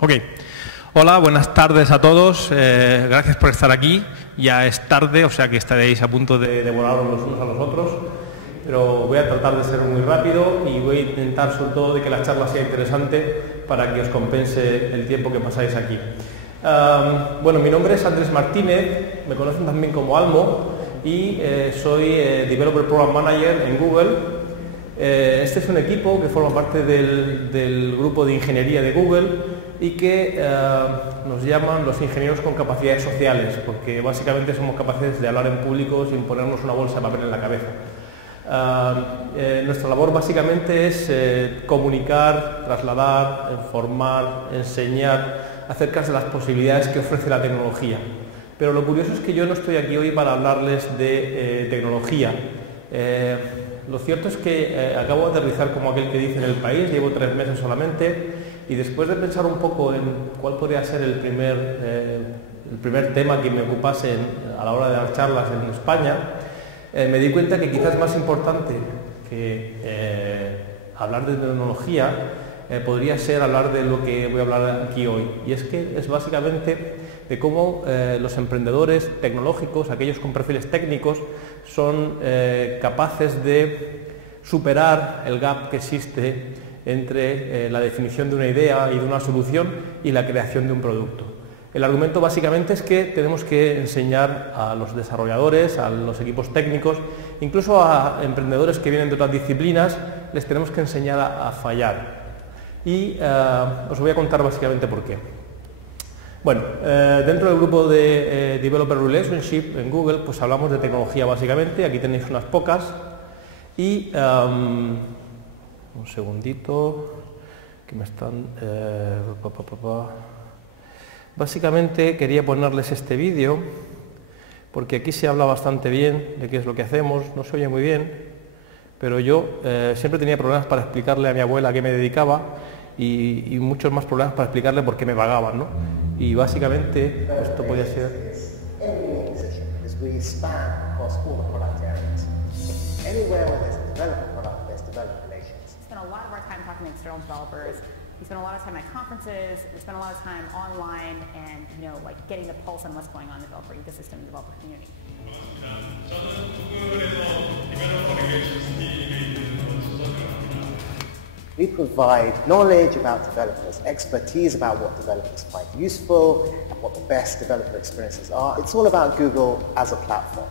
Ok. Hola, buenas tardes a todos. Gracias por estar aquí. Ya es tarde, o sea que estaréis a punto de devoraros los unos a los otros. Pero voy a tratar de ser muy rápido y voy a intentar sobre todo de que la charla sea interesante para que os compense el tiempo que pasáis aquí. Bueno, mi nombre es Andrés Martínez, me conocen también como Almo y soy Developer Program Manager en Google. Este es un equipo que forma parte del grupo de ingeniería de Google y que nos llaman los ingenieros con capacidades sociales, porque básicamente somos capaces de hablar en público sin ponernos una bolsa de papel en la cabeza. Nuestra labor básicamente es comunicar, trasladar, informar, enseñar acerca de las posibilidades que ofrece la tecnología. Pero lo curioso es que yo no estoy aquí hoy para hablarles de tecnología. Lo cierto es que acabo de aterrizar como aquel que dice en el país, llevo 3 meses solamente y después de pensar un poco en cuál podría ser el primer tema que me ocupase a la hora de dar charlas en España, me di cuenta que quizás más importante que hablar de tecnología podría ser hablar de lo que voy a hablar aquí hoy. Y es que es básicamente de cómo los emprendedores tecnológicos, aquellos con perfiles técnicos, son capaces de superar el gap que existe entre la definición de una idea y de una solución y la creación de un producto. El argumento básicamente es que tenemos que enseñar a los desarrolladores, a los equipos técnicos, incluso a emprendedores que vienen de otras disciplinas, les tenemos que enseñar a fallar. Y os voy a contar básicamente por qué. Bueno, dentro del grupo de Developer Relationship en Google, pues hablamos de tecnología básicamente, aquí tenéis unas pocas. Y, un segundito, que me están... Básicamente quería ponerles este vídeo, porque aquí se habla bastante bien de qué es lo que hacemos, no se oye muy bien, pero yo siempre tenía problemas para explicarle a mi abuela a qué me dedicaba y muchos más problemas para explicarle por qué me pagaban, ¿no? Y básicamente esto podía ser... We spend a lot of time at conferences, we spend a lot of time online and, you know, like getting the pulse on what's going on in the developer ecosystem and developer community. We provide knowledge about developers, expertise about what developers find useful, and what the best developer experiences are. It's all about Google as a platform.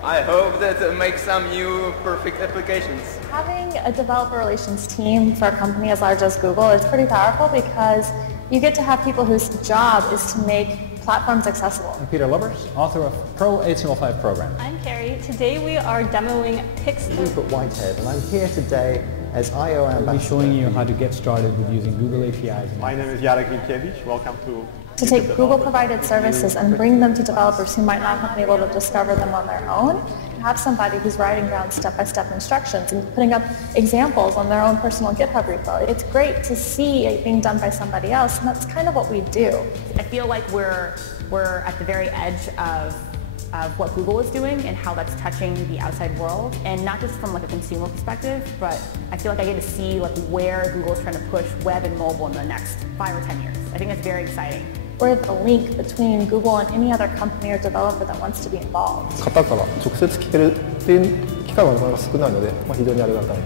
I hope that it makes some new perfect applications. Having a developer relations team for a company as large as Google is pretty powerful because you get to have people whose job is to make platforms accessible. I'm Peter Lubbers, author of Pro HTML5 Program. I'm Carrie. Today we are demoing Pixel. I'm Rupert Whitehead and I'm here today as I/O ambassador. I'll be showing you how to get started with using Google APIs. My name is Jarek Linkiewicz. Welcome to take Google-provided services and bring them to developers who might not have been able to discover them on their own. Have somebody who's writing down step-by-step instructions and putting up examples on their own personal GitHub repo. It's great to see it being done by somebody else, and that's kind of what we do. I feel like we're at the very edge of what Google is doing and how that's touching the outside world, and not just from like a consumer perspective, but I feel like I get to see like where Google is trying to push web and mobile in the next 5 or 10 years. I think that's very exciting. We're the link between Google and any other company or developer that wants to be involved. 方から直接聞けるっていう機会がなかなか少ないので、非常にありがたい。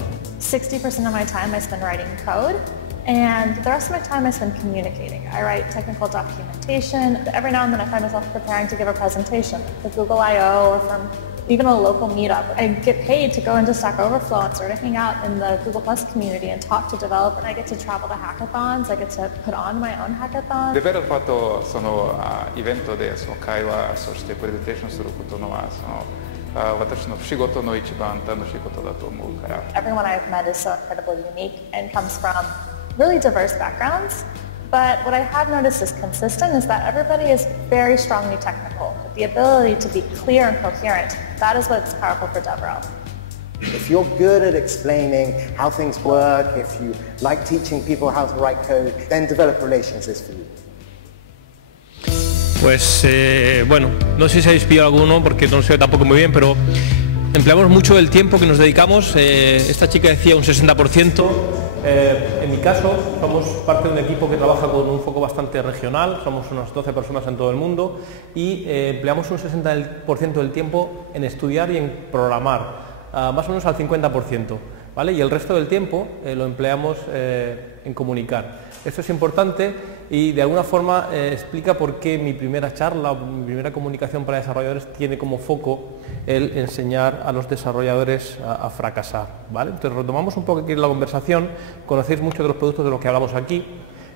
60% of my time I spend writing code, and the rest of my time I spend communicating. I write technical documentation. Every now and then I find myself preparing to give a presentation for Google I/O or from even a local meetup. I get paid to go into Stack Overflow and sort of hang out in the Google Plus community and talk to developers. I get to travel to hackathons. I get to put on my own hackathon. デベロッパーとそのイベントでその会話、そしてプレゼンテーションすることのは私の仕事の一番楽しいことだと思うから。Everyone I've met is so incredibly unique and comes from really diverse backgrounds. But what I have noticed is consistent is that everybody is very strongly technical. The ability to be clear and coherent, that is what's powerful for DevRel. If you're good at explaining how things work, if you like teaching people how to write code, then developer relations is for you. Pues bueno, no sé si habéis pillado alguno porque no sé tampoco muy bien, pero empleamos mucho el tiempo que nos dedicamos. Esta chica decía un 60%. En mi caso, somos parte de un equipo que trabaja con un foco bastante regional, somos unas 12 personas en todo el mundo y empleamos un 60% del tiempo en estudiar y en programar, más o menos al 50%, ¿vale? Y el resto del tiempo lo empleamos en comunicar. Esto es importante y de alguna forma explica por qué mi primera charla, mi primera comunicación para desarrolladores tiene como foco el enseñar a los desarrolladores a fracasar, ¿vale? Entonces retomamos un poco aquí la conversación, conocéis mucho de los productos de los que hablamos aquí,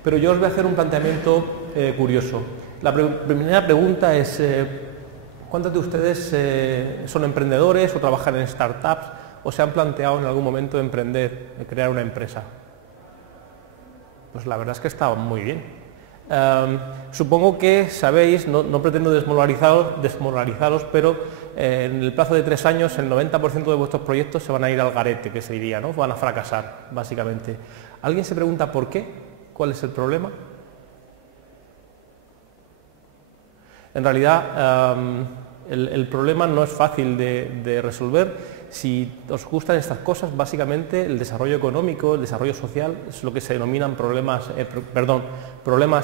pero yo os voy a hacer un planteamiento curioso. La primera pregunta es, ¿cuántos de ustedes son emprendedores o trabajan en startups o se han planteado en algún momento emprender, crear una empresa? Pues la verdad es que está muy bien. Supongo que sabéis, no pretendo desmoralizaros, pero en el plazo de 3 años el 90% de vuestros proyectos se van a ir al garete, que se diría, ¿no? Van a fracasar, básicamente. ¿Alguien se pregunta por qué? ¿Cuál es el problema? En realidad, el problema no es fácil de resolver. Si os gustan estas cosas, básicamente el desarrollo económico, el desarrollo social, es lo que se denominan problemas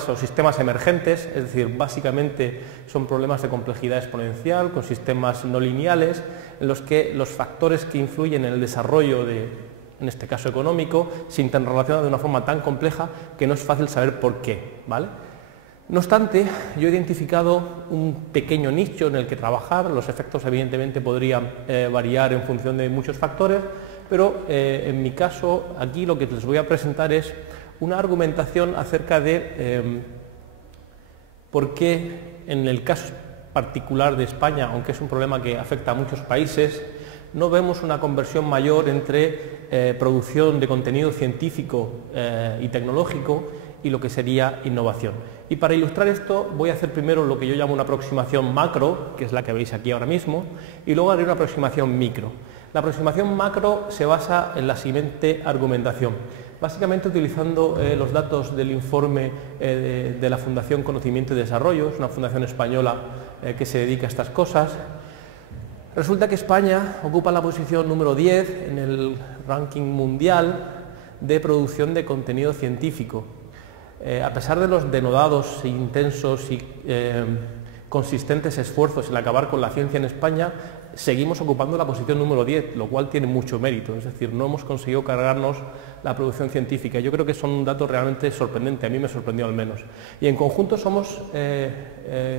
o sistemas emergentes, es decir, básicamente son problemas de complejidad exponencial, con sistemas no lineales, en los que los factores que influyen en el desarrollo en este caso económico, se interrelacionan de una forma tan compleja que no es fácil saber por qué, ¿vale? No obstante, yo he identificado un pequeño nicho en el que trabajar, los efectos evidentemente podrían variar en función de muchos factores, pero en mi caso aquí lo que les voy a presentar es una argumentación acerca de por qué en el caso particular de España, aunque es un problema que afecta a muchos países, no vemos una conversión mayor entre producción de contenido científico y tecnológico y lo que sería innovación. Y para ilustrar esto voy a hacer primero lo que yo llamo una aproximación macro, que es la que veis aquí ahora mismo, y luego haré una aproximación micro. La aproximación macro se basa en la siguiente argumentación. Básicamente utilizando los datos del informe de la Fundación Conocimiento y Desarrollo, es una fundación española que se dedica a estas cosas. Resulta que España ocupa la posición número 10 en el ranking mundial de producción de contenido científico. A pesar de los denodados, intensos y consistentes esfuerzos en acabar con la ciencia en España, seguimos ocupando la posición número 10, lo cual tiene mucho mérito, es decir, no hemos conseguido cargarnos la producción científica. Yo creo que son un dato realmente sorprendente, a mí me sorprendió al menos. Y en conjunto somos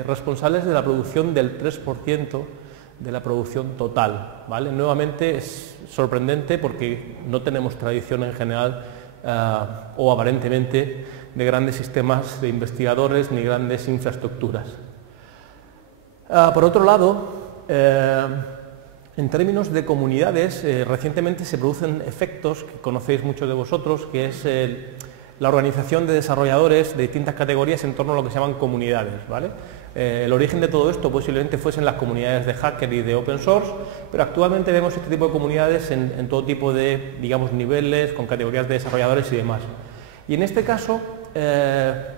responsables de la producción del 3% de la producción total, ¿vale? Nuevamente es sorprendente porque no tenemos tradición en general o aparentemente de grandes sistemas de investigadores ni grandes infraestructuras. Por otro lado, en términos de comunidades, recientemente se producen efectos que conocéis muchos de vosotros, que es la organización de desarrolladores de distintas categorías en torno a lo que se llaman comunidades, ¿vale? El origen de todo esto posiblemente fuesen las comunidades de hacker y de open source, pero actualmente vemos este tipo de comunidades en todo tipo de, digamos, niveles, con categorías de desarrolladores y demás. Y en este caso,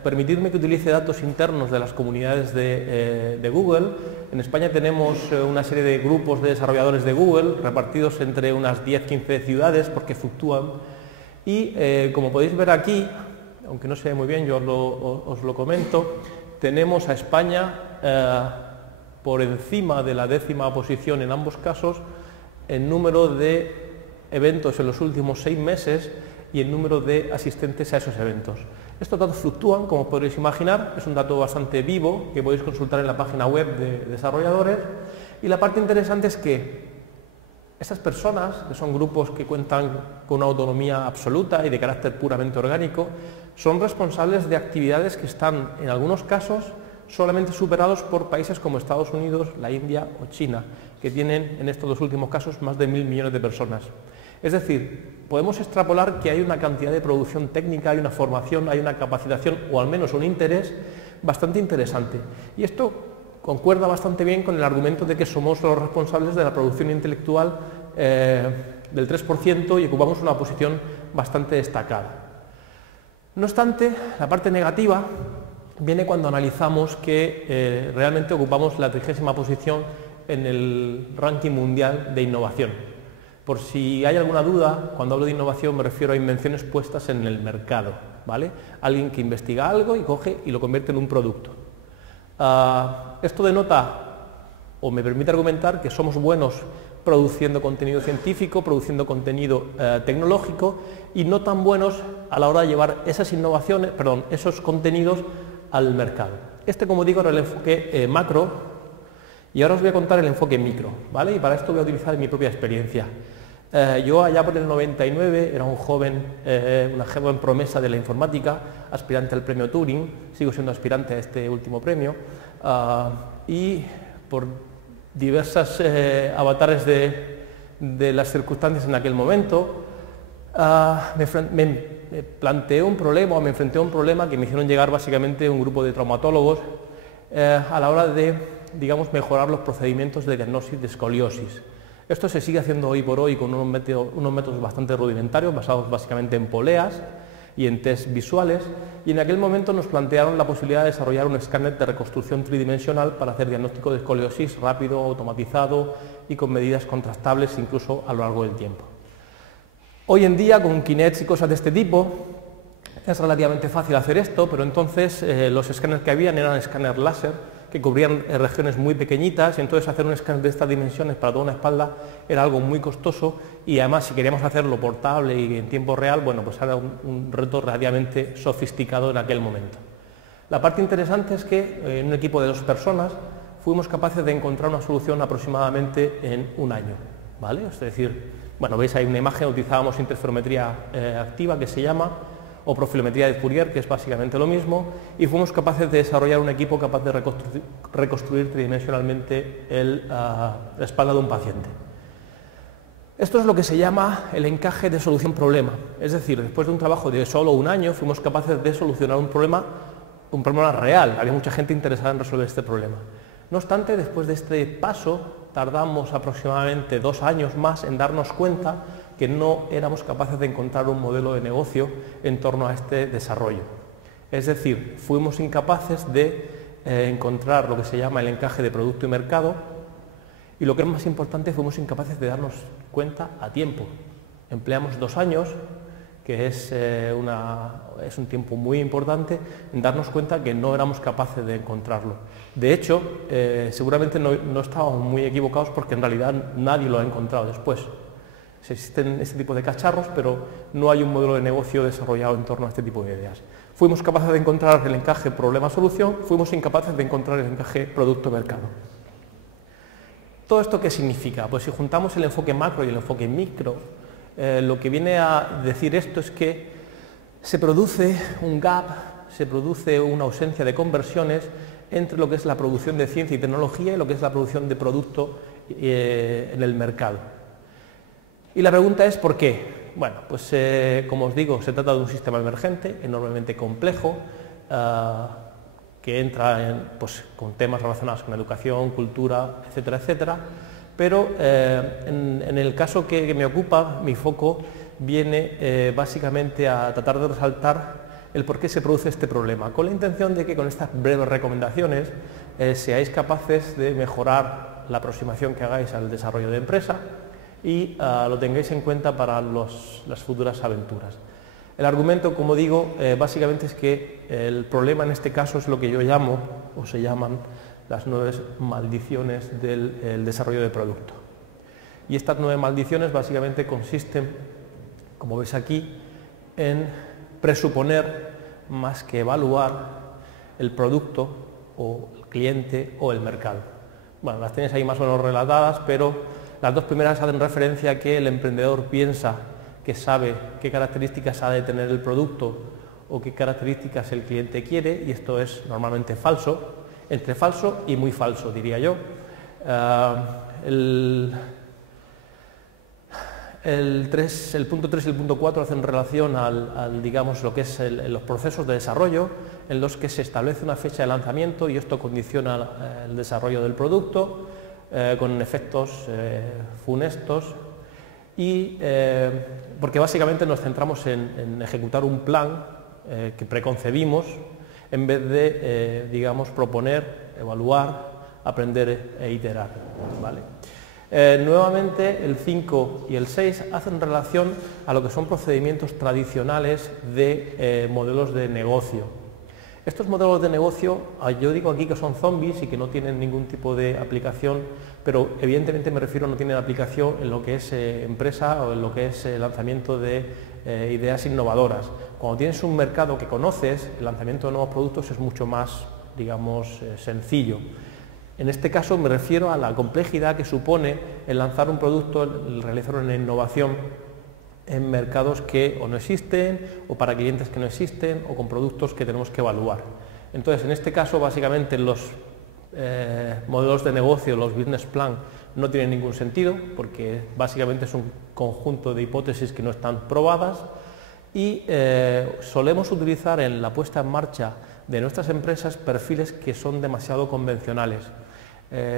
permitidme que utilice datos internos de las comunidades de Google. En España tenemos una serie de grupos de desarrolladores de Google repartidos entre unas 10-15 ciudades porque fluctúan. Y como podéis ver aquí, aunque no se ve muy bien, yo os lo comento, tenemos a España por encima de la 10ª posición en ambos casos en número de eventos en los últimos 6 meses y el número de asistentes a esos eventos. Estos datos fluctúan, como podréis imaginar, es un dato bastante vivo que podéis consultar en la página web de desarrolladores, y la parte interesante es que estas personas, que son grupos que cuentan con una autonomía absoluta y de carácter puramente orgánico, son responsables de actividades que están, en algunos casos, solamente superados por países como Estados Unidos, la India o China, que tienen, en estos dos últimos casos, más de 1.000 millones de personas. Es decir, podemos extrapolar que hay una cantidad de producción técnica, hay una formación, hay una capacitación o al menos un interés bastante interesante. Y esto concuerda bastante bien con el argumento de que somos los responsables de la producción intelectual del 3% y ocupamos una posición bastante destacada. No obstante, la parte negativa viene cuando analizamos que realmente ocupamos la 30ª posición en el ranking mundial de innovación. Por si hay alguna duda, cuando hablo de innovación me refiero a invenciones puestas en el mercado, ¿vale? Alguien que investiga algo y coge y lo convierte en un producto. Esto denota, o me permite argumentar, que somos buenos produciendo contenido científico, produciendo contenido tecnológico, y no tan buenos a la hora de llevar esas innovaciones, esos contenidos al mercado. Este, como digo, era el enfoque macro, y ahora os voy a contar el enfoque micro, ¿vale? Y para esto voy a utilizar mi propia experiencia. Yo allá por el 99 era un joven, una joven promesa de la informática, aspirante al premio Turing, sigo siendo aspirante a este último premio, y por diversas avatares de las circunstancias en aquel momento, me planteé un problema, o me enfrenté a un problema que me hicieron llegar básicamente un grupo de traumatólogos a la hora de, digamos, mejorar los procedimientos de diagnóstico de escoliosis. Esto se sigue haciendo hoy por hoy con unos métodos bastante rudimentarios, basados básicamente en poleas y en test visuales, y en aquel momento nos plantearon la posibilidad de desarrollar un escáner de reconstrucción tridimensional para hacer diagnóstico de escoliosis rápido, automatizado y con medidas contrastables incluso a lo largo del tiempo. Hoy en día, con Kinects y cosas de este tipo, es relativamente fácil hacer esto, pero entonces los escáneres que habían eran escáneres láser, que cubrían regiones muy pequeñitas, y entonces hacer un escáner de estas dimensiones para toda una espalda era algo muy costoso, y además si queríamos hacerlo portable y en tiempo real, bueno, pues era un reto relativamente sofisticado en aquel momento. La parte interesante es que en un equipo de 2 personas fuimos capaces de encontrar una solución aproximadamente en un año, ¿vale? Es decir, bueno, veis ahí una imagen, utilizábamos interferometría activa, que se llama, o profilometría de Fourier, que es básicamente lo mismo, y fuimos capaces de desarrollar un equipo capaz de reconstruir tridimensionalmente la espalda de un paciente. Esto es lo que se llama el encaje de solución-problema, es decir, después de un trabajo de solo un año, fuimos capaces de solucionar un problema real, había mucha gente interesada en resolver este problema. No obstante, después de este paso, tardamos aproximadamente 2 años más en darnos cuenta que no éramos capaces de encontrar un modelo de negocio en torno a este desarrollo. Es decir, fuimos incapaces de encontrar lo que se llama el encaje de producto y mercado, y lo que es más importante, fuimos incapaces de darnos cuenta a tiempo. Empleamos 2 años, que es un tiempo muy importante, en darnos cuenta que no éramos capaces de encontrarlo. De hecho, seguramente no estábamos muy equivocados, porque en realidad nadie lo ha encontrado después. Existen este tipo de cacharros, pero no hay un modelo de negocio desarrollado en torno a este tipo de ideas. Fuimos capaces de encontrar el encaje problema-solución, fuimos incapaces de encontrar el encaje producto-mercado. ¿Todo esto qué significa? Pues si juntamos el enfoque macro y el enfoque micro, lo que viene a decir esto es que se produce un gap, se produce una ausencia de conversiones entre lo que es la producción de ciencia y tecnología y lo que es la producción de producto en el mercado. Y la pregunta es ¿por qué? Bueno, pues como os digo, se trata de un sistema emergente, enormemente complejo, que entra con temas relacionados con educación, cultura, etcétera, etcétera, pero en el caso que me ocupa, mi foco viene básicamente a tratar de resaltar el por qué se produce este problema, con la intención de que con estas breves recomendaciones seáis capaces de mejorar la aproximación que hagáis al desarrollo de empresa, y lo tengáis en cuenta para las futuras aventuras. El argumento, como digo, básicamente es que el problema en este caso es lo que yo llamo, o se llaman, las 9 maldiciones del desarrollo de producto. Y estas 9 maldiciones básicamente consisten, como veis aquí, en presuponer más que evaluar el producto o el cliente o el mercado. Bueno, las tenéis ahí más o menos relatadas, pero las 2 primeras hacen referencia a que el emprendedor piensa que sabe qué características ha de tener el producto o qué características el cliente quiere, y esto es normalmente falso, entre falso y muy falso, diría yo. El punto 3 y el punto 4 hacen relación al digamos, lo que es los procesos de desarrollo, en los que se establece una fecha de lanzamiento y esto condiciona el desarrollo del producto, con efectos funestos, y porque básicamente nos centramos en ejecutar un plan que preconcebimos, en vez de, digamos, proponer, evaluar, aprender e iterar, ¿vale? Nuevamente el 5 y el 6 hacen relación a lo que son procedimientos tradicionales de modelos de negocio. Estos modelos de negocio, yo digo aquí que son zombies y que no tienen ningún tipo de aplicación, pero evidentemente me refiero a no tienen aplicación en lo que es empresa o en lo que es lanzamiento de ideas innovadoras. Cuando tienes un mercado que conoces, el lanzamiento de nuevos productos es mucho más, digamos, sencillo. En este caso me refiero a la complejidad que supone el lanzar un producto, el realizar una innovación en mercados que o no existen, o para clientes que no existen, o con productos que tenemos que evaluar. Entonces, en este caso, básicamente los modelos de negocio, los business plan, no tienen ningún sentido, porque básicamente es un conjunto de hipótesis que no están probadas, y solemos utilizar en la puesta en marcha de nuestras empresas perfiles que son demasiado convencionales.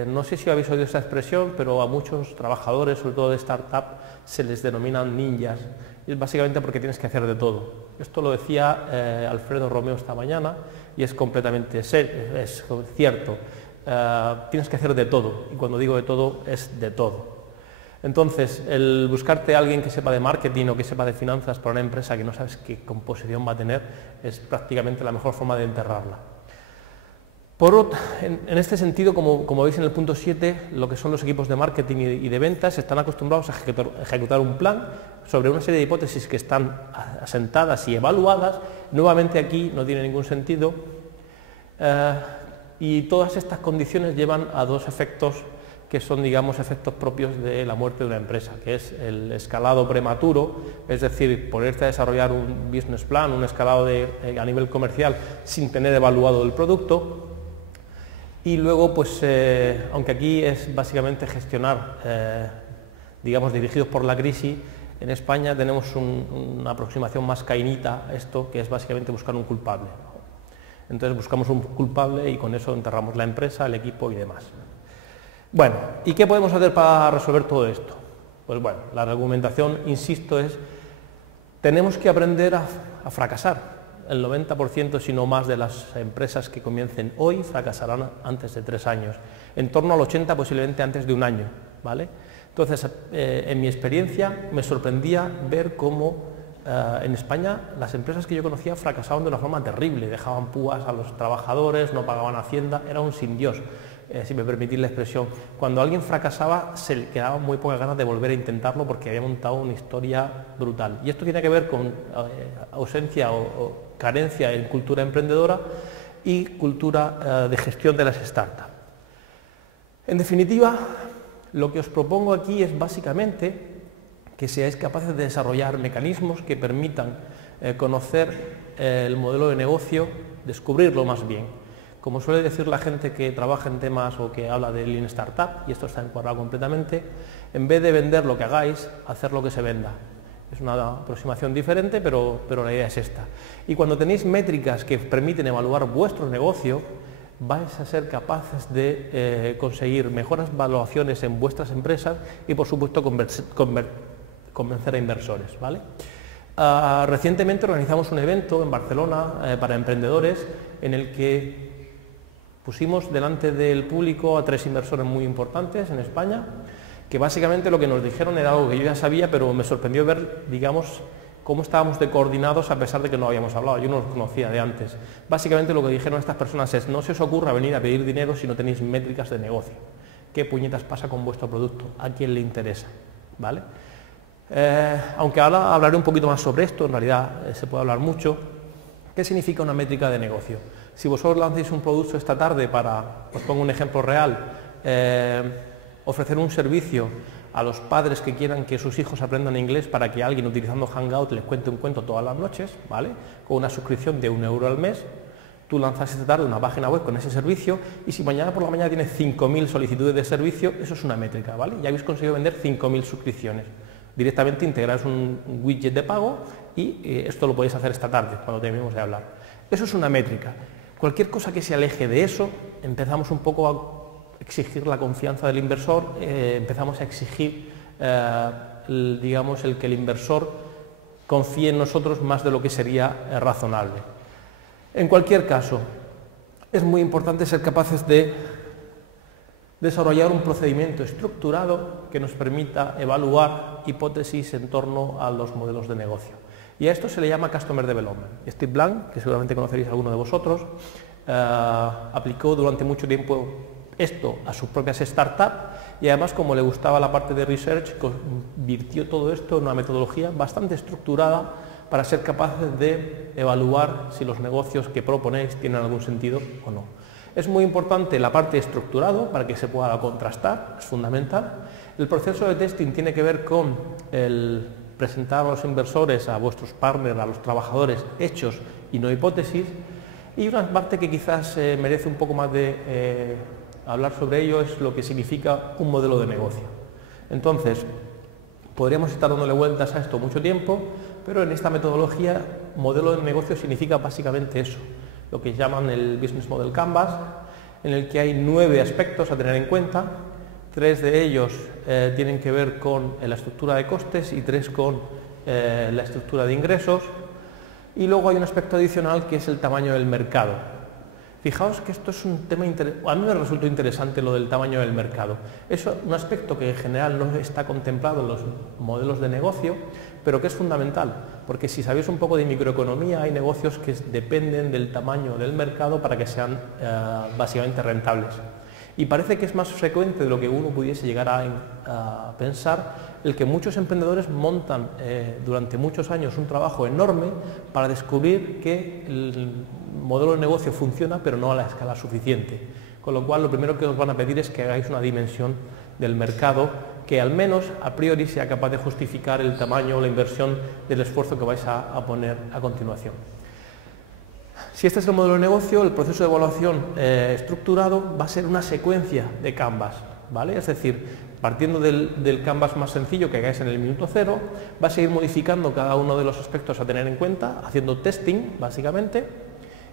No sé si habéis oído esa expresión, pero a muchos trabajadores, sobre todo de startup, se les denominan ninjas. Y es básicamente porque tienes que hacer de todo. Esto lo decía Alfredo Romeo esta mañana y es completamente cierto. Tienes que hacer de todo, y cuando digo de todo, es de todo. Entonces, el buscarte a alguien que sepa de marketing o que sepa de finanzas para una empresa que no sabes qué composición va a tener es prácticamente la mejor forma de enterrarla. En este sentido, como veis en el punto 7, lo que son los equipos de marketing y de ventas están acostumbrados a ejecutar un plan sobre una serie de hipótesis que están asentadas y evaluadas. Nuevamente aquí no tiene ningún sentido y todas estas condiciones llevan a dos efectos que son, digamos, efectos propios de la muerte de una empresa, que es el escalado prematuro, es decir, ponerte a desarrollar un business plan, un escalado a nivel comercial sin tener evaluado el producto. Y luego, pues, aunque aquí es básicamente gestionar, digamos, dirigidos por la crisis, en España tenemos una aproximación más cainita a esto, que es básicamente buscar un culpable. Entonces buscamos un culpable y con eso enterramos la empresa, el equipo y demás. Bueno, ¿y qué podemos hacer para resolver todo esto? Pues bueno, la argumentación, insisto, es tenemos que aprender a fracasar. El 90%, si no más, de las empresas que comiencen hoy fracasarán antes de 3 años. En torno al 80% posiblemente antes de 1 año, ¿vale? Entonces, en mi experiencia me sorprendía ver cómo en España las empresas que yo conocía fracasaban de una forma terrible, dejaban púas a los trabajadores, no pagaban Hacienda, era un sin Dios, si me permitís la expresión. Cuando alguien fracasaba se le quedaban muy pocas ganas de volver a intentarlo porque había montado una historia brutal. Y esto tiene que ver con ausencia o carencia en cultura emprendedora y cultura de gestión de las startups. En definitiva, lo que os propongo aquí es básicamente que seáis capaces de desarrollar mecanismos que permitan conocer el modelo de negocio, descubrirlo más bien. Como suele decir la gente que trabaja en temas o que habla de Lean Startup, y esto está encuadrado completamente, en vez de vender lo que hagáis, hacer lo que se venda. Es una aproximación diferente, pero la idea es esta. Y cuando tenéis métricas que permiten evaluar vuestro negocio, vais a ser capaces de conseguir mejores valoraciones en vuestras empresas y, por supuesto, convencer a inversores, ¿vale? Recientemente organizamos un evento en Barcelona para emprendedores en el que pusimos delante del público a 3 inversores muy importantes en España, que básicamente lo que nos dijeron era algo que yo ya sabía, pero me sorprendió ver, digamos, cómo estábamos de coordinados a pesar de que no habíamos hablado, yo no los conocía de antes. Básicamente lo que dijeron estas personas es: no se os ocurra venir a pedir dinero si no tenéis métricas de negocio. ¿Qué puñetas pasa con vuestro producto? ¿A quién le interesa? ¿Vale? Aunque ahora hablaré un poquito más sobre esto, en realidad se puede hablar mucho. ¿Qué significa una métrica de negocio? Si vosotros lancéis un producto esta tarde para, os pongo un ejemplo real, ofrecer un servicio a los padres que quieran que sus hijos aprendan inglés para que alguien utilizando Hangout les cuente un cuento todas las noches, ¿vale? Con una suscripción de 1 euro al mes, tú lanzas esta tarde una página web con ese servicio y si mañana por la mañana tienes 5.000 solicitudes de servicio, eso es una métrica, ¿vale? Ya habéis conseguido vender 5.000 suscripciones. Directamente integráis un widget de pago y esto lo podéis hacer esta tarde, cuando terminemos de hablar. Eso es una métrica. Cualquier cosa que se aleje de eso, empezamos un poco a exigir la confianza del inversor, empezamos a exigir, digamos, el que el inversor confíe en nosotros más de lo que sería razonable. En cualquier caso, es muy importante ser capaces de desarrollar un procedimiento estructurado que nos permita evaluar hipótesis en torno a los modelos de negocio. Y a esto se le llama Customer Development. Steve Blank, que seguramente conoceréis alguno de vosotros, aplicó durante mucho tiempo esto a sus propias startups y además, como le gustaba la parte de research, convirtió todo esto en una metodología bastante estructurada para ser capaces de evaluar si los negocios que proponéis tienen algún sentido o no. Es muy importante la parte estructurado para que se pueda contrastar, es fundamental. El proceso de testing tiene que ver con el presentar a los inversores, a vuestros partners, a los trabajadores, hechos y no hipótesis. Y una parte que quizás merece un poco más de hablar sobre ello es lo que significa un modelo de negocio. Entonces, podríamos estar dándole vueltas a esto mucho tiempo, pero en esta metodología, modelo de negocio significa básicamente eso, lo que llaman el Business Model Canvas, en el que hay 9 aspectos a tener en cuenta. 3 de ellos tienen que ver con la estructura de costes y 3 con la estructura de ingresos. Y luego hay un aspecto adicional que es el tamaño del mercado. Fijaos que esto es un tema a mí me resultó interesante lo del tamaño del mercado. Es un aspecto que en general no está contemplado en los modelos de negocio, pero que es fundamental, porque si sabéis un poco de microeconomía, hay negocios que dependen del tamaño del mercado para que sean básicamente rentables. Y parece que es más frecuente de lo que uno pudiese llegar a pensar el que muchos emprendedores montan durante muchos años un trabajo enorme para descubrir que el modelo de negocio funciona, pero no a la escala suficiente. Con lo cual, lo primero que os van a pedir es que hagáis una dimensión del mercado que al menos a priori sea capaz de justificar el tamaño o la inversión del esfuerzo que vais a poner a continuación. Si este es el modelo de negocio, el proceso de evaluación estructurado va a ser una secuencia de canvas, ¿vale? Es decir, partiendo del canvas más sencillo que hagáis en el minuto 0, va a seguir modificando cada uno de los aspectos a tener en cuenta, haciendo testing básicamente,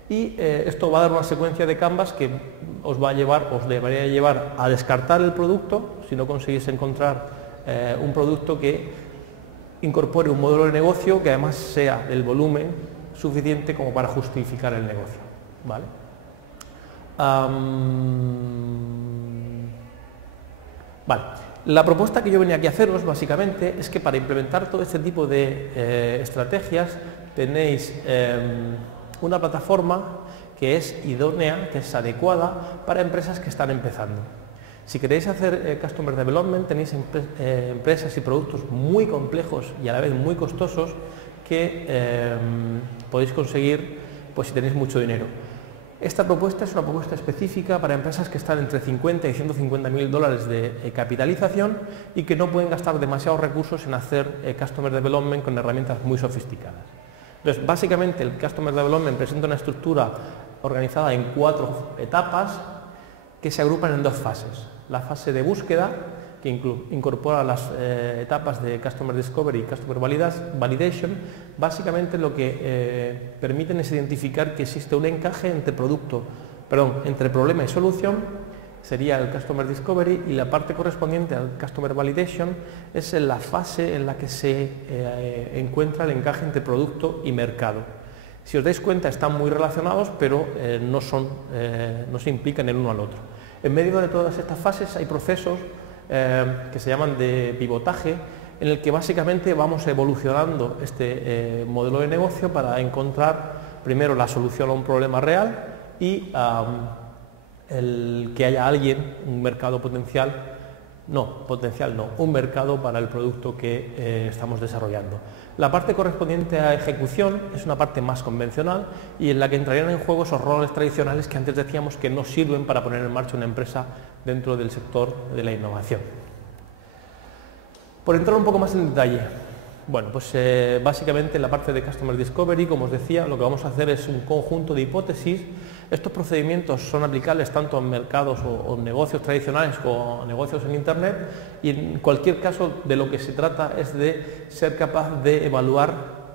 y esto va a dar una secuencia de canvas que os debería llevar a descartar el producto si no conseguís encontrar un producto que incorpore un modelo de negocio que además sea del volumen suficiente como para justificar el negocio, ¿vale? Vale. La propuesta que yo venía aquí a haceros básicamente es que para implementar todo este tipo de estrategias tenéis una plataforma que es idónea, que es adecuada para empresas que están empezando. Si queréis hacer Customer Development, tenéis empresas y productos muy complejos y a la vez muy costosos que podéis conseguir pues, si tenéis mucho dinero. Esta propuesta es una propuesta específica para empresas que están entre 50 y 150.000 dólares de capitalización y que no pueden gastar demasiados recursos en hacer Customer Development con herramientas muy sofisticadas. Entonces, básicamente el Customer Development presenta una estructura organizada en 4 etapas que se agrupan en 2 fases. La fase de búsqueda, que incorpora las etapas de Customer Discovery y Customer Validation, básicamente lo que permiten es identificar que existe un encaje entre problema y solución, sería el Customer Discovery, y la parte correspondiente al Customer Validation es en la fase en la que se encuentra el encaje entre producto y mercado. Si os dais cuenta, están muy relacionados, pero no se implican el uno al otro. En medio de todas estas fases hay procesos que se llaman de pivotaje, en el que básicamente vamos evolucionando este modelo de negocio para encontrar primero la solución a un problema real y el que haya un mercado un mercado para el producto que estamos desarrollando. La parte correspondiente a ejecución es una parte más convencional y en la que entrarían en juego esos roles tradicionales que antes decíamos que no sirven para poner en marcha una empresa dentro del sector de la innovación. Por entrar un poco más en detalle, bueno, pues básicamente en la parte de Customer Discovery, como os decía, lo que vamos a hacer es un conjunto de hipótesis. Estos procedimientos son aplicables tanto en mercados o negocios tradicionales como negocios en Internet, y en cualquier caso de lo que se trata es de ser capaz de evaluar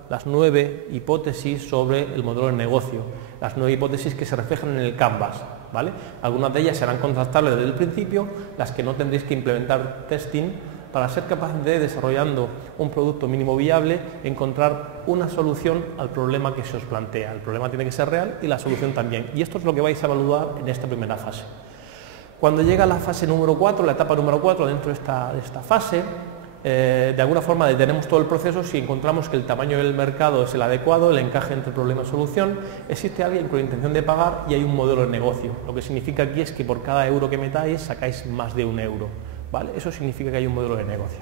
las 9 hipótesis sobre el modelo de negocio, las 9 hipótesis que se reflejan en el Canvas, ¿vale? Algunas de ellas serán contrastables desde el principio, las que no tendréis que implementar testing, para ser capaz de, desarrollando un producto mínimo viable, encontrar una solución al problema que se os plantea. El problema tiene que ser real y la solución también. Y esto es lo que vais a evaluar en esta primera fase. Cuando llega la fase número 4, la etapa número 4 dentro de esta fase, de alguna forma detenemos todo el proceso si encontramos que el tamaño del mercado es el adecuado, el encaje entre problema y solución, existe alguien con intención de pagar y hay un modelo de negocio. Lo que significa aquí es que por cada euro que metáis sacáis más de 1 euro, ¿vale? Eso significa que hay un modelo de negocio.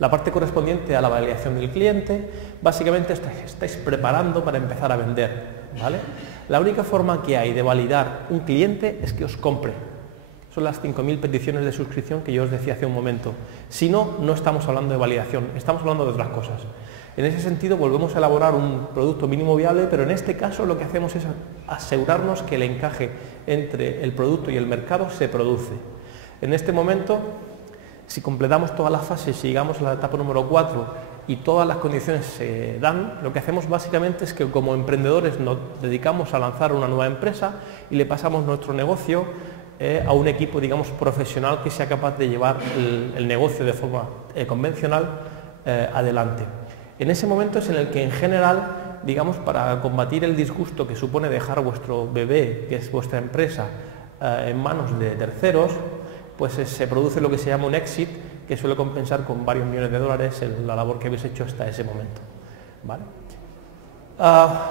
La parte correspondiente a la validación del cliente, básicamente estáis preparando para empezar a vender, ¿vale? La única forma que hay de validar un cliente es que os compre. Son las 5.000 peticiones de suscripción que yo os decía hace un momento. Si no, no estamos hablando de validación, estamos hablando de otras cosas. En ese sentido, volvemos a elaborar un producto mínimo viable, pero en este caso lo que hacemos es asegurarnos que el encaje entre el producto y el mercado se produce. En este momento, si completamos todas las fases y llegamos a la etapa número 4 y todas las condiciones se dan, lo que hacemos básicamente es que como emprendedores nos dedicamos a lanzar una nueva empresa y le pasamos nuestro negocio a un equipo, digamos, profesional que sea capaz de llevar el negocio de forma convencional adelante. En ese momento es en el que en general, digamos, para combatir el disgusto que supone dejar vuestro bebé, que es vuestra empresa, en manos de terceros, pues se produce lo que se llama un exit, que suele compensar con varios millones de dólares la labor que habéis hecho hasta ese momento, ¿vale?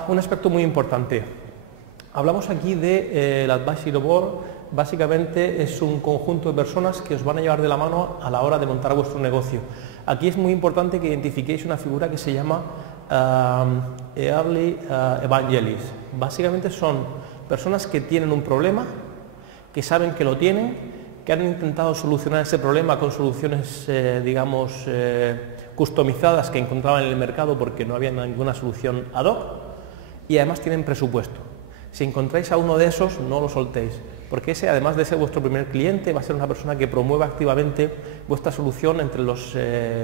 Un aspecto muy importante. Hablamos aquí del Advisory Board. Básicamente es un conjunto de personas que os van a llevar de la mano a la hora de montar vuestro negocio. Aquí es muy importante que identifiquéis una figura que se llama Early Evangelists. Básicamente son personas que tienen un problema, que saben que lo tienen, que han intentado solucionar ese problema con soluciones, digamos, customizadas que encontraban en el mercado porque no había ninguna solución ad hoc, y además tienen presupuesto. Si encontráis a uno de esos, no lo soltéis, porque ese, además de ser vuestro primer cliente, va a ser una persona que promueva activamente vuestra solución entre los,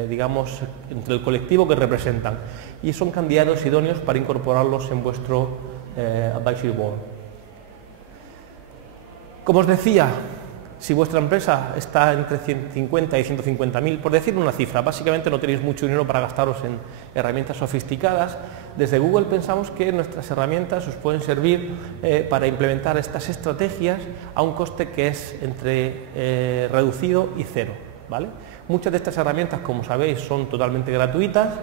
digamos, entre el colectivo que representan, y son candidatos idóneos para incorporarlos en vuestro Advisory Board. Como os decía, si vuestra empresa está entre 150 y 150.000, por decir una cifra, básicamente no tenéis mucho dinero para gastaros en herramientas sofisticadas, desde Google pensamos que nuestras herramientas os pueden servir para implementar estas estrategias a un coste que es entre reducido y cero, ¿vale? Muchas de estas herramientas, como sabéis, son totalmente gratuitas,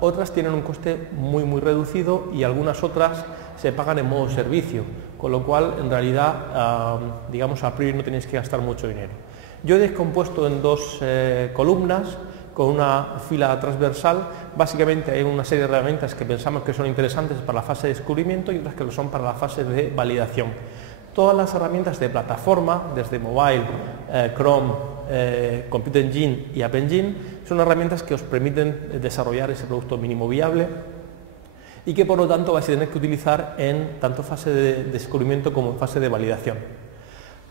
otras tienen un coste muy reducido y algunas otras se pagan en modo servicio, con lo cual en realidad, digamos, a priori no tenéis que gastar mucho dinero. Yo he descompuesto en dos columnas con una fila transversal. Básicamente hay una serie de herramientas que pensamos que son interesantes para la fase de descubrimiento y otras que lo son para la fase de validación. Todas las herramientas de plataforma, desde Mobile, Chrome, Computer Engine y App Engine, son herramientas que os permiten desarrollar ese producto mínimo viable y que por lo tanto vais a tener que utilizar en tanto fase de descubrimiento como en fase de validación.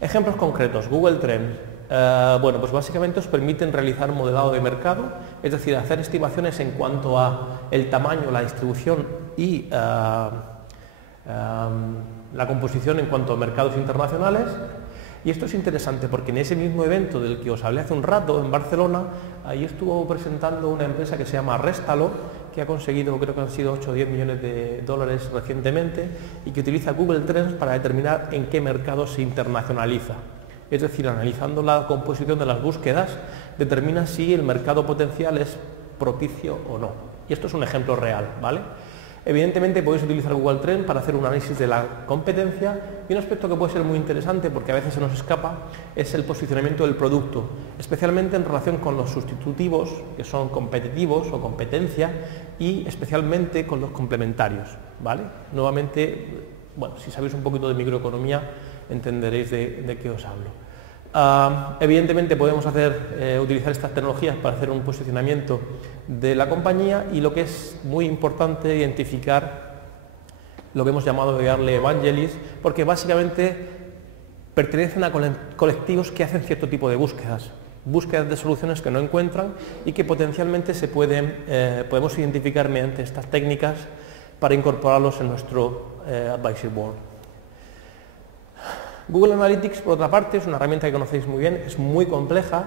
Ejemplos concretos: Google Trends. Bueno, pues básicamente os permiten realizar modelado de mercado, es decir, hacer estimaciones en cuanto a el tamaño, la distribución y la composición en cuanto a mercados internacionales. Y esto es interesante porque en ese mismo evento del que os hablé hace un rato en Barcelona, ahí estuvo presentando una empresa que se llama Restalo, que ha conseguido, creo que han sido 8 o 10 millones de dólares recientemente, y que utiliza Google Trends para determinar en qué mercado se internacionaliza. Es decir, analizando la composición de las búsquedas, determina si el mercado potencial es propicio o no. Y esto es un ejemplo real, ¿vale? Evidentemente podéis utilizar Google Trends para hacer un análisis de la competencia, y un aspecto que puede ser muy interesante porque a veces se nos escapa es el posicionamiento del producto, especialmente en relación con los sustitutivos, que son competitivos o competencia, y especialmente con los complementarios, ¿vale? Nuevamente, bueno, si sabéis un poquito de microeconomía entenderéis de qué os hablo. Evidentemente podemos utilizar estas tecnologías para hacer un posicionamiento de la compañía, y lo que es muy importante identificar lo que hemos llamado de Early Evangelists, porque básicamente pertenecen a colectivos que hacen cierto tipo de búsquedas de soluciones que no encuentran y que potencialmente podemos identificar mediante estas técnicas para incorporarlos en nuestro Advisory Board. Google Analytics, por otra parte, es una herramienta que conocéis muy bien, es muy compleja.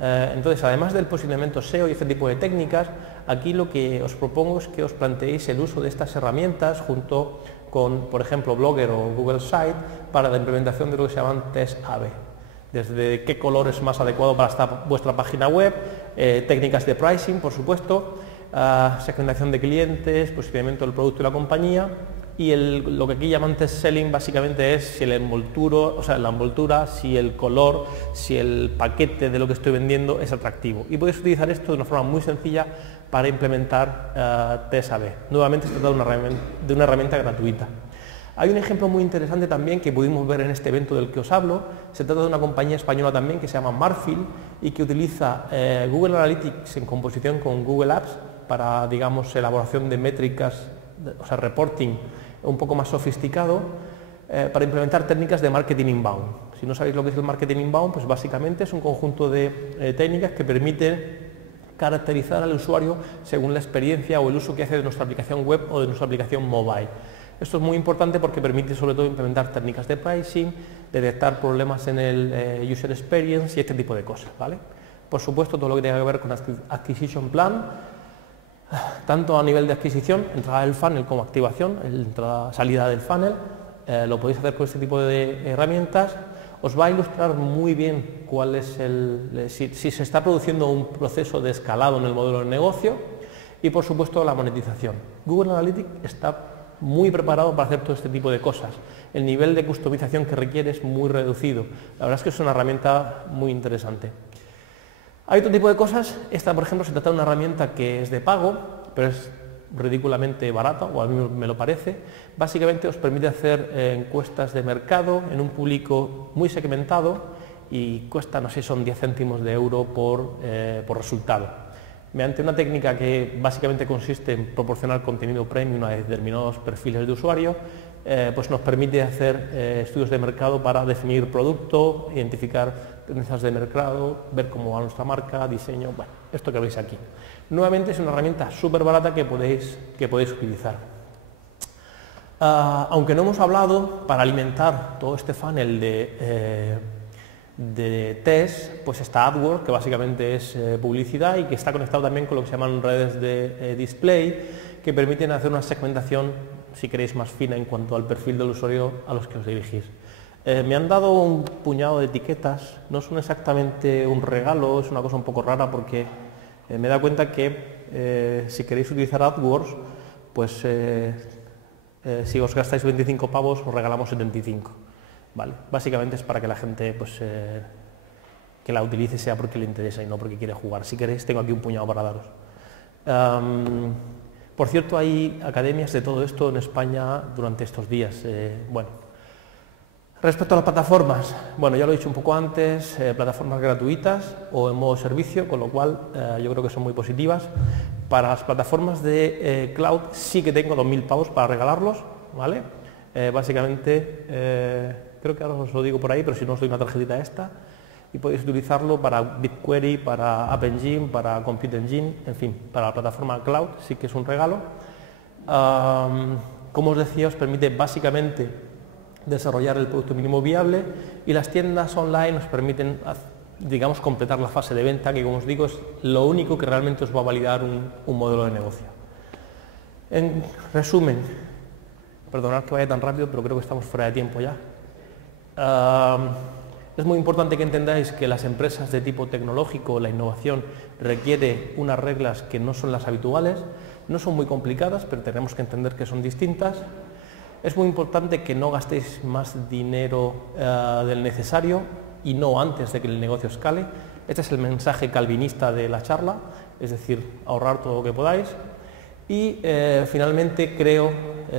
Entonces, además del posicionamiento SEO y este tipo de técnicas, aquí lo que os propongo es que os planteéis el uso de estas herramientas junto con, por ejemplo, Blogger o Google Site para la implementación de lo que se llaman test A/B. Desde qué color es más adecuado para vuestra página web, técnicas de pricing, por supuesto, segmentación de clientes, posicionamiento del producto y la compañía, y lo que aquí llaman test selling básicamente es si la envoltura, si el color, si el paquete de lo que estoy vendiendo es atractivo. Y podéis utilizar esto de una forma muy sencilla para implementar test A/B. Nuevamente se trata de una herramienta gratuita. Hay un ejemplo muy interesante también que pudimos ver en este evento del que os hablo. Se trata de una compañía española también que se llama Marfil y que utiliza Google Analytics en composición con Google Apps para, digamos, elaboración de métricas, o sea, reporting un poco más sofisticado, para implementar técnicas de marketing inbound. Si no sabéis lo que es el marketing inbound, pues básicamente es un conjunto de técnicas que permiten caracterizar al usuario según la experiencia o el uso que hace de nuestra aplicación web o de nuestra aplicación mobile. Esto es muy importante porque permite sobre todo implementar técnicas de pricing, detectar problemas en el user experience y este tipo de cosas, ¿vale? Por supuesto, todo lo que tenga que ver con acquisition plan, tanto a nivel de adquisición, entrada del funnel como activación, salida del funnel, lo podéis hacer con este tipo de herramientas. Os va a ilustrar muy bien cuál es si se está produciendo un proceso de escalado en el modelo de negocio y, por supuesto, la monetización. Google Analytics está muy preparado para hacer todo este tipo de cosas. El nivel de customización que requiere es muy reducido. La verdad es que es una herramienta muy interesante. Hay otro tipo de cosas. Esta, por ejemplo, se trata de una herramienta que es de pago, pero es ridículamente barata, o a mí me lo parece. Básicamente os permite hacer encuestas de mercado en un público muy segmentado y cuesta, no sé, son 10 céntimos de euro por resultado. Mediante una técnica que básicamente consiste en proporcionar contenido premium a determinados perfiles de usuario, pues nos permite hacer estudios de mercado para definir producto, identificar tendencias de mercado, ver cómo va nuestra marca, diseño, bueno, esto que veis aquí. Nuevamente es una herramienta súper barata que podéis utilizar. Aunque no hemos hablado, para alimentar todo este funnel de test, pues está AdWords, que básicamente es publicidad y que está conectado también con lo que se llaman redes de display, que permiten hacer una segmentación, si queréis, más fina en cuanto al perfil del usuario a los que os dirigís. Me han dado un puñado de etiquetas, no son exactamente un regalo, es una cosa un poco rara porque me he dado cuenta que si queréis utilizar AdWords, pues si os gastáis 25 pavos os regalamos 75. Vale, básicamente es para que la gente pues, que la utilice sea porque le interesa y no porque quiere jugar. Si queréis, tengo aquí un puñado para daros. Por cierto, hay academias de todo esto en España durante estos días. Bueno, respecto a las plataformas, bueno, ya lo he dicho un poco antes, plataformas gratuitas o en modo servicio, con lo cual yo creo que son muy positivas. Para las plataformas de cloud sí que tengo 2.000 pavos para regalarlos, ¿vale? Básicamente, creo que ahora os lo digo por ahí, pero si no os doy una tarjetita esta, y podéis utilizarlo para BigQuery, para App Engine, para Compute Engine, en fin, para la plataforma cloud sí que es un regalo. Como os decía, os permite básicamente desarrollar el producto mínimo viable y las tiendas online os permiten, digamos, completar la fase de venta, que como os digo es lo único que realmente os va a validar un modelo de negocio. En resumen, perdonad que vaya tan rápido, pero creo que estamos fuera de tiempo ya. Es muy importante que entendáis que las empresas de tipo tecnológico, la innovación, requiere unas reglas que no son las habituales, no son muy complicadas, pero tenemos que entender que son distintas. Es muy importante que no gastéis más dinero del necesario y no antes de que el negocio escale. Este es el mensaje calvinista de la charla, es decir, ahorrar todo lo que podáis. Y finalmente creo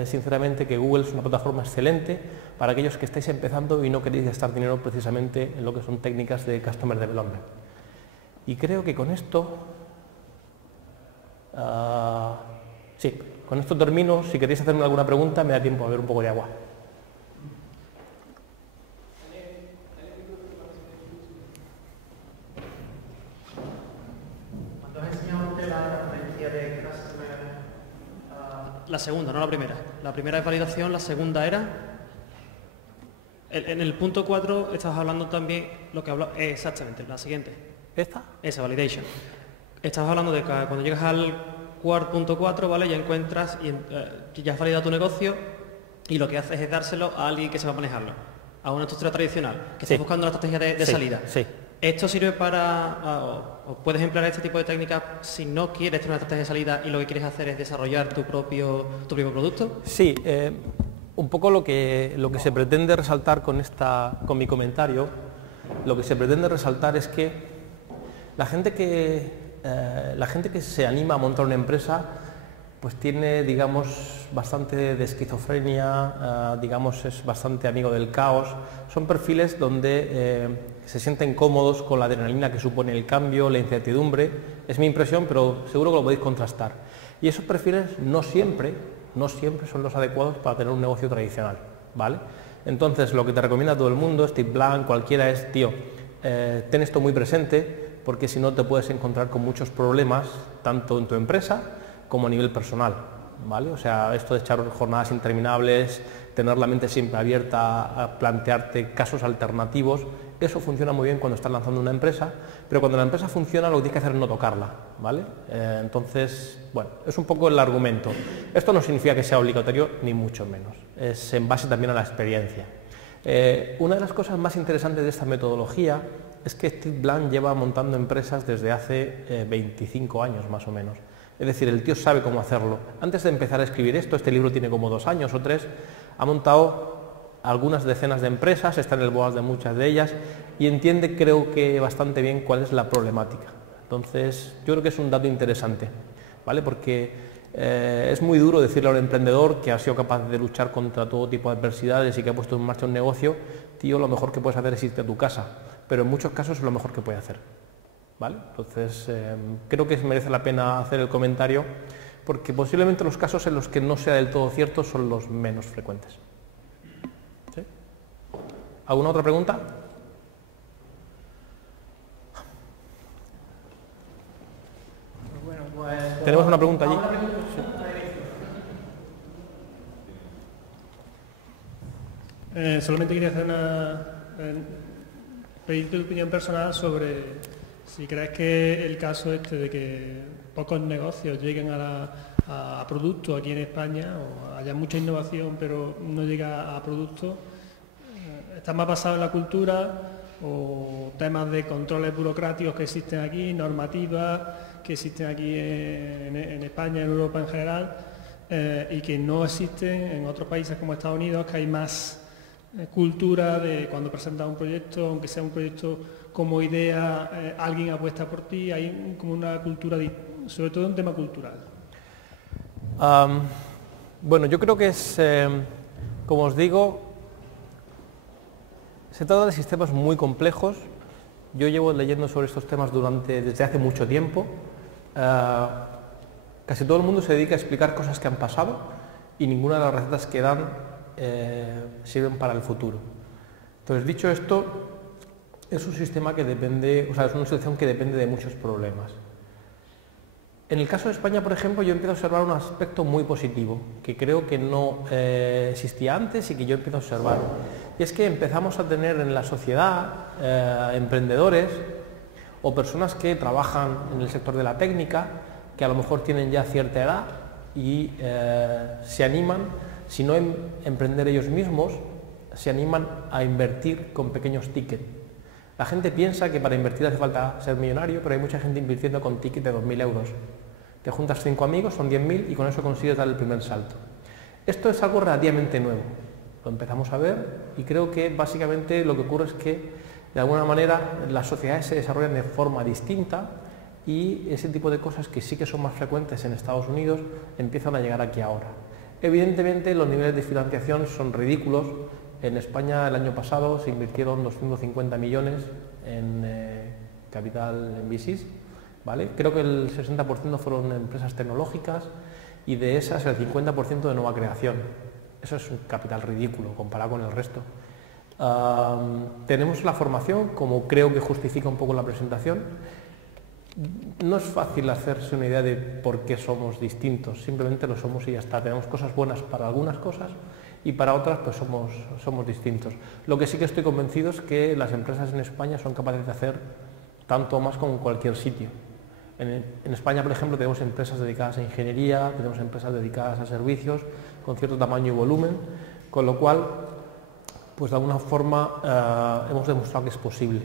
sinceramente que Google es una plataforma excelente para aquellos que estáis empezando y no queréis gastar dinero precisamente en lo que son técnicas de Customer Development. Y creo que con esto, sí, con esto termino. Si queréis hacerme alguna pregunta me da tiempo a beber un poco de agua. La segunda, no la primera. La primera es validación, la segunda era... En el punto 4 estabas hablando también lo que habla... exactamente, la siguiente. ¿Esta? Esa, validation. Estabas hablando de que cuando llegas al punto 4, ¿vale? Ya encuentras y ya has validado tu negocio y lo que haces es dárselo a alguien que sepa manejarlo, a una estructura tradicional, que esté buscando una estrategia de salida. Sí. ¿Esto sirve o puedes emplear este tipo de técnicas si no quieres tener una estrategia de salida y lo que quieres hacer es desarrollar tu propio producto? Sí, un poco lo que se pretende resaltar con mi comentario, lo que se pretende resaltar es que la gente que se anima a montar una empresa pues tiene, digamos, bastante de esquizofrenia, digamos, es bastante amigo del caos. Son perfiles donde se sienten cómodos con la adrenalina que supone el cambio, la incertidumbre. Es mi impresión, pero seguro que lo podéis contrastar. Y esos perfiles no siempre son los adecuados para tener un negocio tradicional, ¿vale? Entonces, lo que te recomienda todo el mundo, Steve Blank, cualquiera, es, tío, ten esto muy presente, porque si no te puedes encontrar con muchos problemas, tanto en tu empresa como a nivel personal, ¿vale? O sea, esto de echar jornadas interminables, tener la mente siempre abierta a plantearte casos alternativos, eso funciona muy bien cuando estás lanzando una empresa, pero cuando la empresa funciona lo que tienes que hacer es no tocarla, ¿vale? Entonces, bueno, es un poco el argumento. Esto no significa que sea obligatorio, ni mucho menos, es en base también a la experiencia. Una de las cosas más interesantes de esta metodología es que Steve Blank lleva montando empresas desde hace 25 años más o menos. Es decir, el tío sabe cómo hacerlo. Antes de empezar a escribir esto, este libro tiene como 2 años o 3, ha montado algunas decenas de empresas, está en el board de muchas de ellas y entiende, creo que bastante bien, cuál es la problemática. Entonces, yo creo que es un dato interesante, ¿vale? Porque es muy duro decirle a un emprendedor que ha sido capaz de luchar contra todo tipo de adversidades y que ha puesto en marcha un negocio, tío, lo mejor que puedes hacer es irte a tu casa, pero en muchos casos es lo mejor que puede hacer. ¿Vale? Entonces, creo que merece la pena hacer el comentario porque posiblemente los casos en los que no sea del todo cierto son los menos frecuentes. ¿Sí? ¿Alguna otra pregunta? Bueno, pues, ¿tenemos una pregunta allí? Sí. Solamente quería hacer pedir tu opinión personal sobre si crees que el caso este de que pocos negocios lleguen a productos aquí en España, o haya mucha innovación pero no llega a productos, está más basado en la cultura o temas de controles burocráticos que existen aquí, normativas que existen aquí en España, en Europa en general, y que no existen en otros países como Estados Unidos, que hay más cultura de cuando presentas un proyecto, aunque sea un proyecto como idea, alguien apuesta por ti, hay como una cultura, sobre todo un tema cultural. Bueno, yo creo que es, como os digo, se trata de sistemas muy complejos. Yo llevo leyendo sobre estos temas desde hace mucho tiempo. Casi todo el mundo se dedica a explicar cosas que han pasado y ninguna de las recetas que dan sirven para el futuro. Entonces, dicho esto, es un sistema que depende, o sea, es una situación que depende de muchos problemas. En el caso de España, por ejemplo, yo empiezo a observar un aspecto muy positivo, que creo que no existía antes y que yo empiezo a observar. Y es que empezamos a tener en la sociedad emprendedores o personas que trabajan en el sector de la técnica, que a lo mejor tienen ya cierta edad y se animan, si no emprender ellos mismos, se animan a invertir con pequeños tickets. La gente piensa que para invertir hace falta ser millonario, pero hay mucha gente invirtiendo con tickets de 2.000 euros. Te juntas 5 amigos, son 10.000 y con eso consigues dar el primer salto. Esto es algo relativamente nuevo, lo empezamos a ver y creo que básicamente lo que ocurre es que de alguna manera las sociedades se desarrollan de forma distinta y ese tipo de cosas que sí que son más frecuentes en Estados Unidos empiezan a llegar aquí ahora. Evidentemente los niveles de financiación son ridículos. En España el año pasado se invirtieron 250 millones en capital en VCs, ¿vale? Creo que el 60% fueron empresas tecnológicas y de esas el 50% de nueva creación. Eso es un capital ridículo comparado con el resto. Tenemos la formación, como creo que justifica un poco la presentación. No es fácil hacerse una idea de por qué somos distintos, simplemente lo somos y ya está. Tenemos cosas buenas para algunas cosas y para otras pues somos distintos. Lo que sí que estoy convencido es que las empresas en España son capaces de hacer tanto o más como en cualquier sitio. En España, por ejemplo, tenemos empresas dedicadas a ingeniería, tenemos empresas dedicadas a servicios con cierto tamaño y volumen, Con lo cual, pues de alguna forma hemos demostrado que es posible.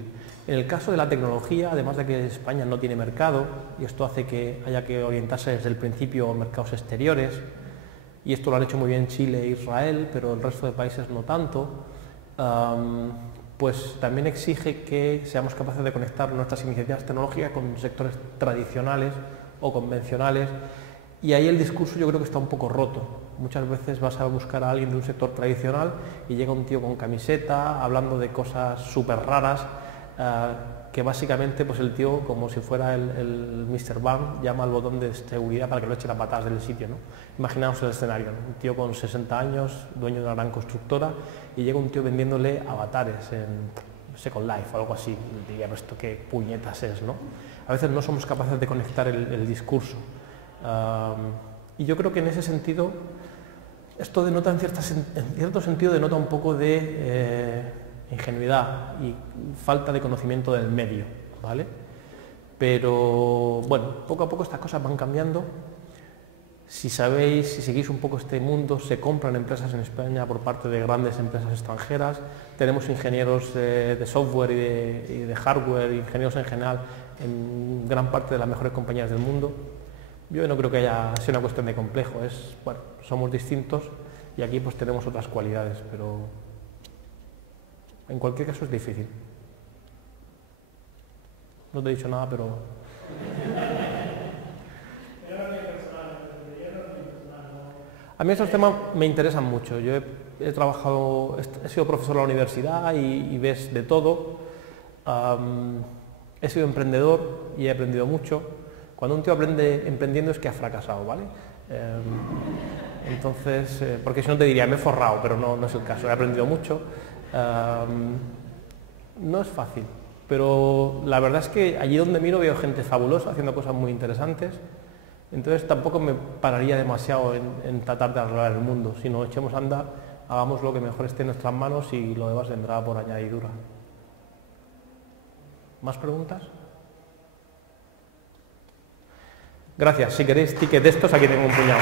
En el caso de la tecnología, además de que España no tiene mercado, y esto hace que haya que orientarse desde el principio a mercados exteriores, y esto lo han hecho muy bien Chile e Israel, pero el resto de países no tanto, pues también exige que seamos capaces de conectar nuestras iniciativas tecnológicas con sectores tradicionales o convencionales, y ahí el discurso yo creo que está un poco roto. Muchas veces vas a buscar a alguien de un sector tradicional y llega un tío con camiseta hablando de cosas súper raras, que básicamente pues el tío, como si fuera el Mr. Bang, llama al botón de seguridad para que lo echen a patadas del sitio, ¿no? Imaginaos el escenario, ¿no? Un tío con 60 años, dueño de una gran constructora, y llega un tío vendiéndole avatares en Second Life o algo así. Diría, pues esto qué puñetas es, ¿no? A veces no somos capaces de conectar el discurso. Y yo creo que en ese sentido, esto denota en cierto sentido denota un poco de ingenuidad y falta de conocimiento del medio, ¿vale? Pero bueno, poco a poco estas cosas van cambiando. Si sabéis, si seguís un poco este mundo, se compran empresas en España por parte de grandes empresas extranjeras. Tenemos ingenieros de software y de hardware, ingenieros en general, en gran parte de las mejores compañías del mundo. Yo no creo que haya sido una cuestión de complejo, bueno, somos distintos y aquí pues tenemos otras cualidades, pero en cualquier caso es difícil. No te he dicho nada, pero... A mí estos temas me interesan mucho. Yo he trabajado, he sido profesor en la universidad y ves de todo. He sido emprendedor y he aprendido mucho. Cuando un tío aprende emprendiendo es que ha fracasado, ¿vale? Entonces, porque si no te diría, me he forrado, pero no es el caso. He aprendido mucho. No es fácil, pero la verdad es que allí donde miro veo gente fabulosa haciendo cosas muy interesantes, entonces tampoco me pararía demasiado en tratar de arreglar el mundo, sino echemos a andar, hagamos lo que mejor esté en nuestras manos y lo demás vendrá por añadidura. ¿Más preguntas? Gracias, si queréis tickets de estos, aquí tengo un puñado.